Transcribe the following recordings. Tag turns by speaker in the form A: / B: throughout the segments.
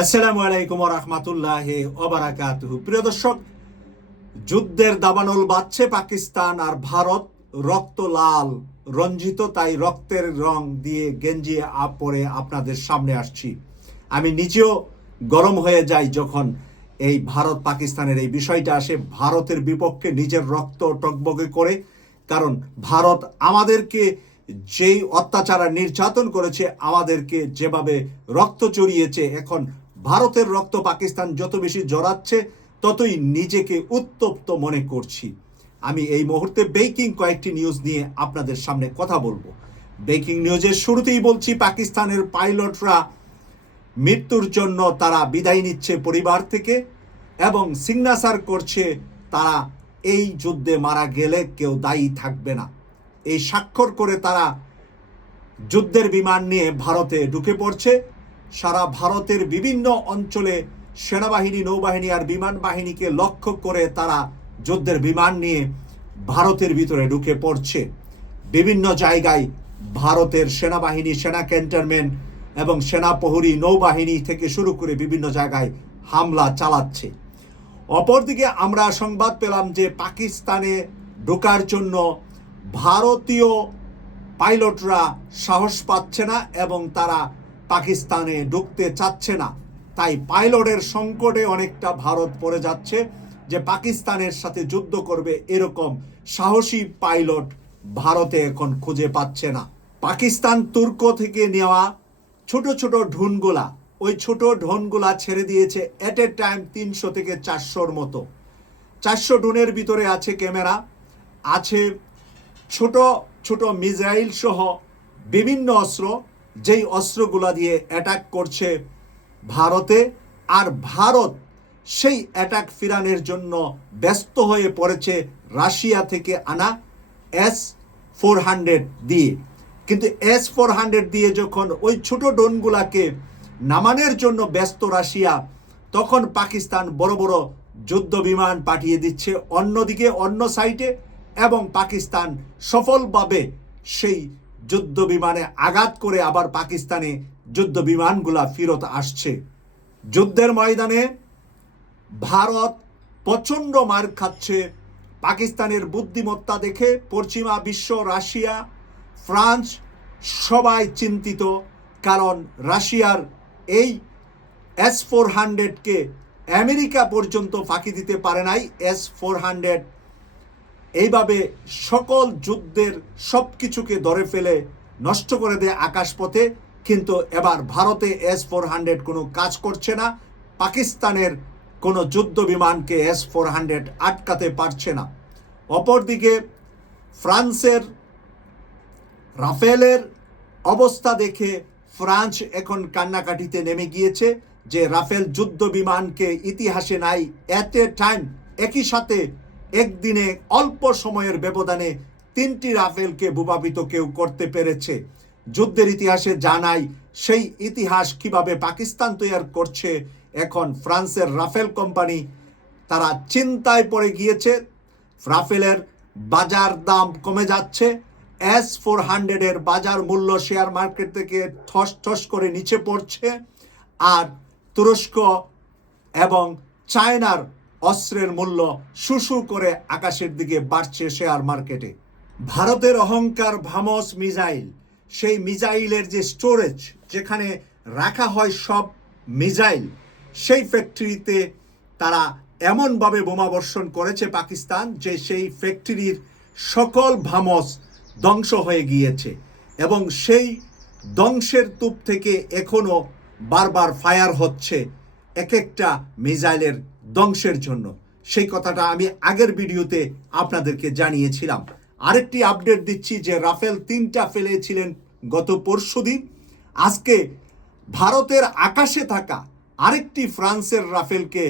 A: আসসালামু আলাইকুম রহমতুল্লাহ ওবারাকাতুহু প্রিয় দর্শক, যুদ্ধের দাবানল বাজছে পাকিস্তান আর ভারত রক্ত লাল, রঞ্জিত, তাই রক্তের রং দিয়ে গেঞ্জি আপ পরে আপনাদের সামনে আসছি। আমি নিজেও গরম হয়ে যাই যখন এই ভারত পাকিস্তানের এই বিষয়টা আসে। ভারতের বিপক্ষে নিজের রক্ত টকবগে করে, কারণ ভারত আমাদেরকে যেই অত্যাচার নির্যাতন করেছে, আমাদেরকে যেভাবে রক্ত চড়িয়েছে, এখন ভারতের রক্ত পাকিস্তান যত বেশি জড়াচ্ছে, ততই নিজেকে উত্তপ্ত মনে করছি। আমি এই মুহূর্তে বেকিং কয়েকটি নিউজ নিয়ে আপনাদের সামনে কথা বলব। বেকিং নিউজের শুরুতেই বলছি, পাকিস্তানের পাইলটরা মৃত্যুর জন্য তারা বিদায় নিচ্ছে পরিবার থেকে এবং সিগনাসার করছে তারা। এই যুদ্ধে মারা গেলে কেউ দায়ী থাকবে না। এই স্বাক্ষর করে তারা যুদ্ধের বিমান নিয়ে ভারতে ঢুকে পড়ছে। সারা ভারতের বিভিন্ন অঞ্চলে সেনাবাহিনী, নৌবাহিনী আর বিমান বাহিনীকে লক্ষ্য করে তারা যুদ্ধের বিমান নিয়ে ভারতের ভিতরে ঢুকে পড়ছে। বিভিন্ন জায়গায় ভারতের সেনাবাহিনী, সেনা ক্যান্টনমেন্ট এবং সেনা প্রহরী, নৌবাহিনী থেকে শুরু করে বিভিন্ন জায়গায় হামলা চালাচ্ছে। অপরদিকে আমরা সংবাদ পেলাম যে পাকিস্তানে ঢোকার জন্য ভারতীয় পাইলটরা সাহস পাচ্ছে না এবং তারা পাকিস্তানে ঢুকতে চাচ্ছে না। তাই পাইলটের সংকটে অনেকটা ভারত পড়ে যাচ্ছে যে পাকিস্তানের সাথে যুদ্ধ করবে এরকম সাহসী পাইলট ভারতে এখন খুঁজে পাচ্ছে না। পাকিস্তান তুর্ক থেকে নেওয়া ছোট ছোট ঢুনগুলা, ওই ছোট ঢোনগুলা ছেড়ে দিয়েছে এট এ টাইম তিনশো থেকে চারশোর মতো। চারশো ড্রোনের ভিতরে আছে ক্যামেরা, আছে ছোট ছোট মিসাইল সহ বিভিন্ন অস্ত্র যেই অস্ত্রগুলা দিয়ে অ্যাটাক করছে ভারতে, আর ভারত সেই অ্যাটাক ফিরানের জন্য ব্যস্ত হয়ে পড়েছে রাশিয়া থেকে আনা এস ফোর হান্ড্রেড দিয়ে। কিন্তু এস ফোর হান্ড্রেড দিয়ে যখন ওই ছোট ড্রোনগুলাকে নামানোর জন্য ব্যস্ত রাশিয়া, তখন পাকিস্তান বড় বড় যুদ্ধ বিমান পাঠিয়ে দিচ্ছে অন্যদিকে, অন্য সাইটে এবং পাকিস্তান সফলভাবে সেই যুদ্ধ বিমানে আঘাত করে আবার পাকিস্তানে যুদ্ধ বিমানগুলা ফিরত আসছে। যুদ্ধের ময়দানে ভারত প্রচণ্ড মার খাচ্ছে। পাকিস্তানের বুদ্ধিমত্তা দেখে পশ্চিমা বিশ্ব, রাশিয়া, ফ্রান্স সবাই চিন্তিত, কারণ রাশিয়ার এই এস ফোর হান্ড্রেডকে আমেরিকা পর্যন্ত ফাঁকি দিতে পারে নাই। এস ফোর হান্ড্রেড এইভাবে সকল যুদ্ধের সব কিছুকে ধরে ফেলে নষ্ট করে দেয় আকাশপথে, কিন্তু এবার ভারতে এস ফোর হান্ড্রেড কোনো কাজ করছে না, পাকিস্তানের কোনো যুদ্ধ বিমানকে এস ফোর হান্ড্রেড আটকাতে পারছে না। অপরদিকে ফ্রান্সের রাফেলের অবস্থা দেখে ফ্রান্স এখন কান্নাকাটিতে নেমে গিয়েছে যে রাফেল যুদ্ধ বিমানকে ইতিহাসে নাই এট এ টাইম একই সাথে একদিনে অল্প সময়ের ব্যবধানে তিনটি রাফেলকে ভূপাপিত কেউ করতে পেরেছে। যুদ্ধের ইতিহাসে জানাই সেই ইতিহাস কীভাবে পাকিস্তান তৈরি করছে। এখন ফ্রান্সের রাফেল কোম্পানি তারা চিন্তায় পড়ে গিয়েছে। রাফেলের বাজার দাম কমে যাচ্ছে। এস ফোর হান্ড্রেডের বাজার মূল্য শেয়ার মার্কেট থেকে ঠস ঠস করে নিচে পড়ছে। আর তুরস্ক এবং চায়নার অস্ত্রের মূল্য শুশু করে আকাশের দিকে বাড়ছে শেয়ার মার্কেটে। ভারতের অহংকার ভামস মিজাইল। সেই মিজাইলের যে স্টোরেজ যেখানে রাখা হয় সব মিজাইল, সেই ফ্যাক্টরিতে তারা এমনভাবে বোমাবর্ষণ করেছে পাকিস্তান যে সেই ফ্যাক্টরির সকল ভামস ধ্বংস হয়ে গিয়েছে এবং সেই ধ্বংসের তুপ থেকে এখনও বারবার ফায়ার হচ্ছে এক একটা মিসাইলের ধ্বংসের জন্য। সেই কথাটা আমি আগের ভিডিওতে আপনাদেরকে জানিয়েছিলাম। আরেকটি আপডেট দিচ্ছি যে রাফেল তিনটা ফেলেছিলেন গত পরশুদিন আজকে ভারতের আকাশে থাকা আরেকটি ফ্রান্সের রাফেলকে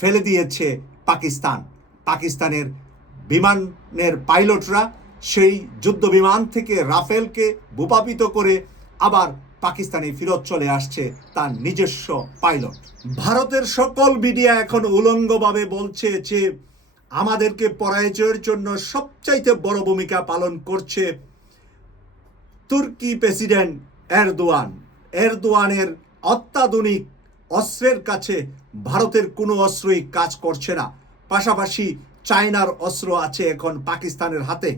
A: ফেলে দিয়েছে পাকিস্তান। পাকিস্তানের বিমানের পাইলটরা সেই যুদ্ধ বিমান থেকে রাফেলকে ভূপাপিত করে আবার পাকিস্তানে ফিরত চলে আসছে তার নিজস্ব পাইলট। ভারতের সকল মিডিয়া এখন উলঙ্গভাবে বলছে যে, আমাদেরকে পরাজয়ের জন্য সবচাইতে বড় ভূমিকা পালন করছে তুর্কি প্রেসিডেন্ট এরদোয়ান। এরদোয়ানের অত্যাধুনিক অস্ত্রের কাছে ভারতের কোনো অস্ত্রই কাজ করছে না। পাশাপাশি চায়নার অস্ত্র আছে এখন পাকিস্তানের হাতে।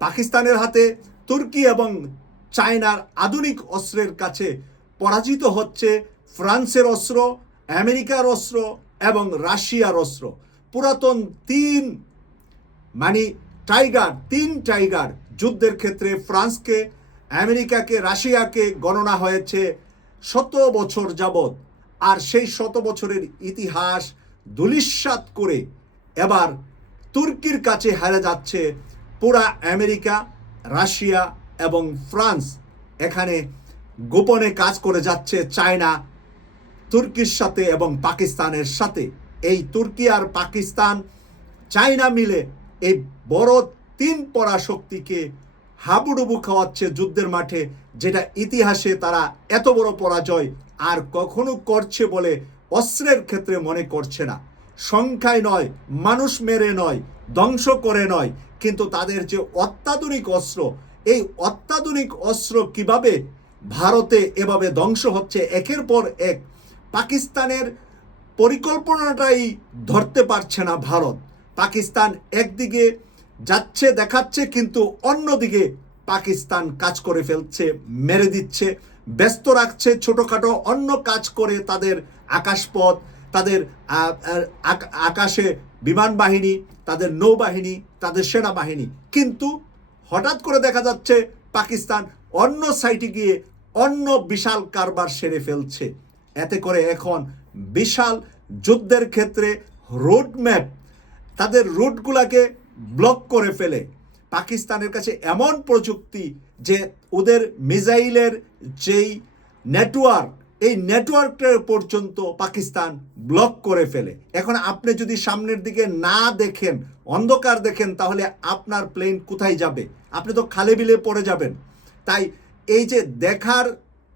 A: পাকিস্তানের হাতে তুর্কি এবং চায়নার আধুনিক অস্ত্রের কাছে পরাজিত হচ্ছে ফ্রান্সের অস্ত্র, আমেরিকার অস্ত্র এবং রাশিয়ার অস্ত্র। পুরাতন তিন মানে টাইগার, তিন টাইগার যুদ্ধের ক্ষেত্রে ফ্রান্সকে, আমেরিকাকে, রাশিয়াকে গণনা হয়েছে শত বছর যাবৎ। আর সেই শত বছরের ইতিহাস দুলিশ্বাত করে এবার তুর্কির কাছে হারে যাচ্ছে পুরা আমেরিকা, রাশিয়া এবং ফ্রান্স এখানে গোপনে কাজ করে যাচ্ছে চায়না, তুর্কির সাথে এবং পাকিস্তানের সাথে। এই তুর্কি আর পাকিস্তান, চায়না মিলে এই বড় তিন পরা শক্তিকে হাবুডুবু খাওয়াচ্ছে যুদ্ধের মাঠে, যেটা ইতিহাসে তারা এত বড় পরাজয় আর কখনো করছে বলে অস্ত্রের ক্ষেত্রে মনে করছে না। সংখ্যায় নয়, মানুষ মেরে নয়, ধ্বংস করে নয়, কিন্তু তাদের যে অত্যাধুনিক অস্ত্র এই অত্যাধুনিক অস্ত্র কীভাবে ভারতে এভাবে ধ্বংস হচ্ছে, একের পর এক পাকিস্তানের পরিকল্পনাটাই ধরতে পারছে না ভারত। পাকিস্তান একদিকে যাচ্ছে, দেখাচ্ছে, কিন্তু অন্যদিকে পাকিস্তান কাজ করে ফেলছে, মেরে দিচ্ছে, ব্যস্ত রাখছে, ছোটোখাটো অন্য কাজ করে তাদের আকাশপথ, তাদের আকাশে বিমান বাহিনী, তাদের নৌবাহিনী, তাদের সেনাবাহিনী। কিন্তু হঠাৎ করে দেখা যাচ্ছে পাকিস্তান অন্য সাইটে গিয়ে অন্য বিশাল কারবার সেরে ফেলছে। এতে করে এখন বিশাল যুদ্ধের ক্ষেত্রে রোডম্যাপ তাদের রুটগুলাকে ব্লক করে ফেলে। পাকিস্তানের কাছে এমন প্রযুক্তি যে ওদের মিজাইলের যেই নেটওয়ার্ক এই নেটওয়ার্কটার পর্যন্ত পাকিস্তান ব্লক করে ফেলে। এখন আপনি যদি সামনের দিকে না দেখেন, অন্ধকার দেখেন, তাহলে আপনার প্লেন কোথায় যাবে? আপনি তো খালে বিলে পড়ে যাবেন। তাই এই যে দেখার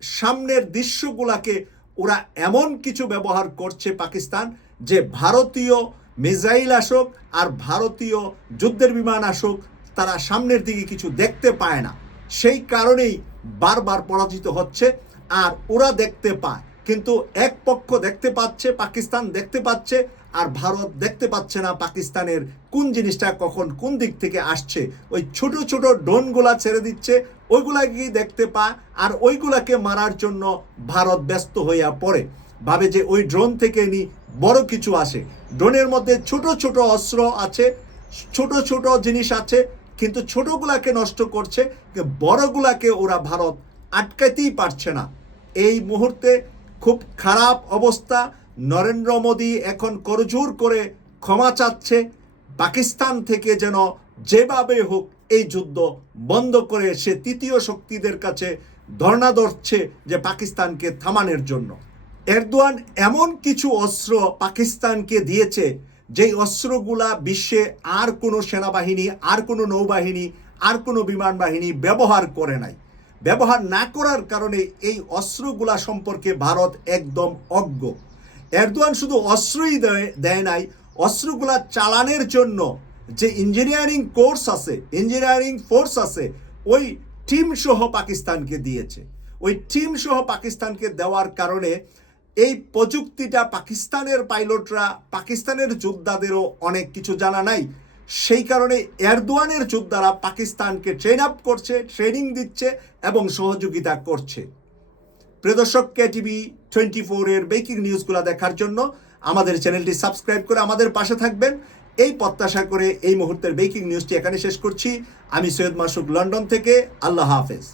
A: সামনের দৃশ্যগুলাকে ওরা এমন কিছু ব্যবহার করছে পাকিস্তান যে ভারতীয় মিসাইল আসুক আর ভারতীয় যুদ্ধের বিমান আসুক, তারা সামনের দিকে কিছু দেখতে পায় না। সেই কারণেই বারবার পরাজিত হচ্ছে। আর ওরা দেখতে পায়। কিন্তু এক পক্ষ দেখতে পাচ্ছে, পাকিস্তান দেখতে পাচ্ছে, আর ভারত দেখতে পাচ্ছে না পাকিস্তানের কোন জিনিসটা কখন কোন দিক থেকে আসছে। ওই ছোট ছোট ড্রোনগুলা ছেড়ে দিচ্ছে ওইগুলাকে দেখতে পায়, আর ওইগুলাকে মারার জন্য ভারত ব্যস্ত হইয়া পড়ে। ভাবে যে ওই ড্রোন থেকে নি বড় কিছু আসে। ড্রোনের মধ্যে ছোট ছোট অস্ত্র আছে, ছোট ছোট জিনিস আছে, কিন্তু ছোটগুলাকে নষ্ট করছে, বড়গুলাকে ওরা ভারত আটকাতেই পারছে না। এই মুহূর্তে খুব খারাপ অবস্থা নরেন্দ্র মোদী এখন করজোর করে ক্ষমা চাচ্ছে। পাকিস্তান থেকে যেন যেভাবে হোক এই যুদ্ধ বন্ধ করে সে তৃতীয় শক্তিদের কাছে ধর্ণা ধরছে যে পাকিস্তানকে থামানোর জন্য। এরদোয়ান এমন কিছু অস্ত্র পাকিস্তানকে দিয়েছে, যেই অস্ত্রগুলা বিশ্বে আর কোনো সেনাবাহিনী, আর কোনো নৌবাহিনী, আর কোনো বিমান বাহিনী ব্যবহার করে নাই। ব্যবহার না করার কারণে এই অস্ত্রগুলা সম্পর্কে ভারত একদম অজ্ঞ। এরদোয়ান শুধু অস্ত্রই দেয়- নাই, অস্ত্রগুলা চালানোর জন্য যে ইঞ্জিনিয়ারিং কোর্স আছে ইঞ্জিনিয়ারিং ফোর্স আছে, ওই টিম সহ পাকিস্তানকে দিয়েছে। ওই টিম সহ পাকিস্তানকে দেওয়ার কারণে এই প্রযুক্তিটা পাকিস্তানের পাইলটরা পাকিস্তানের যোদ্ধাদেরও অনেক কিছু জানা নাই। সেই কারণে এরদোয়ানের যোদ্ধারা পাকিস্তানকে ট্রেন আপ করছে ট্রেনিং দিচ্ছে এবং সহযোগিতা করছে। প্রদর্শক কে টিভি টোয়েন্টি ফোরের বেকিং নিউজগুলো দেখার জন্য আমাদের চ্যানেলটি সাবস্ক্রাইব করে আমাদের পাশে থাকবেন। এই প্রত্যাশা করে এই মুহূর্তের বেকিং নিউজটি এখানে শেষ করছি। আমি সৈয়দ মাসুক লন্ডন থেকে, আল্লাহ হাফেজ।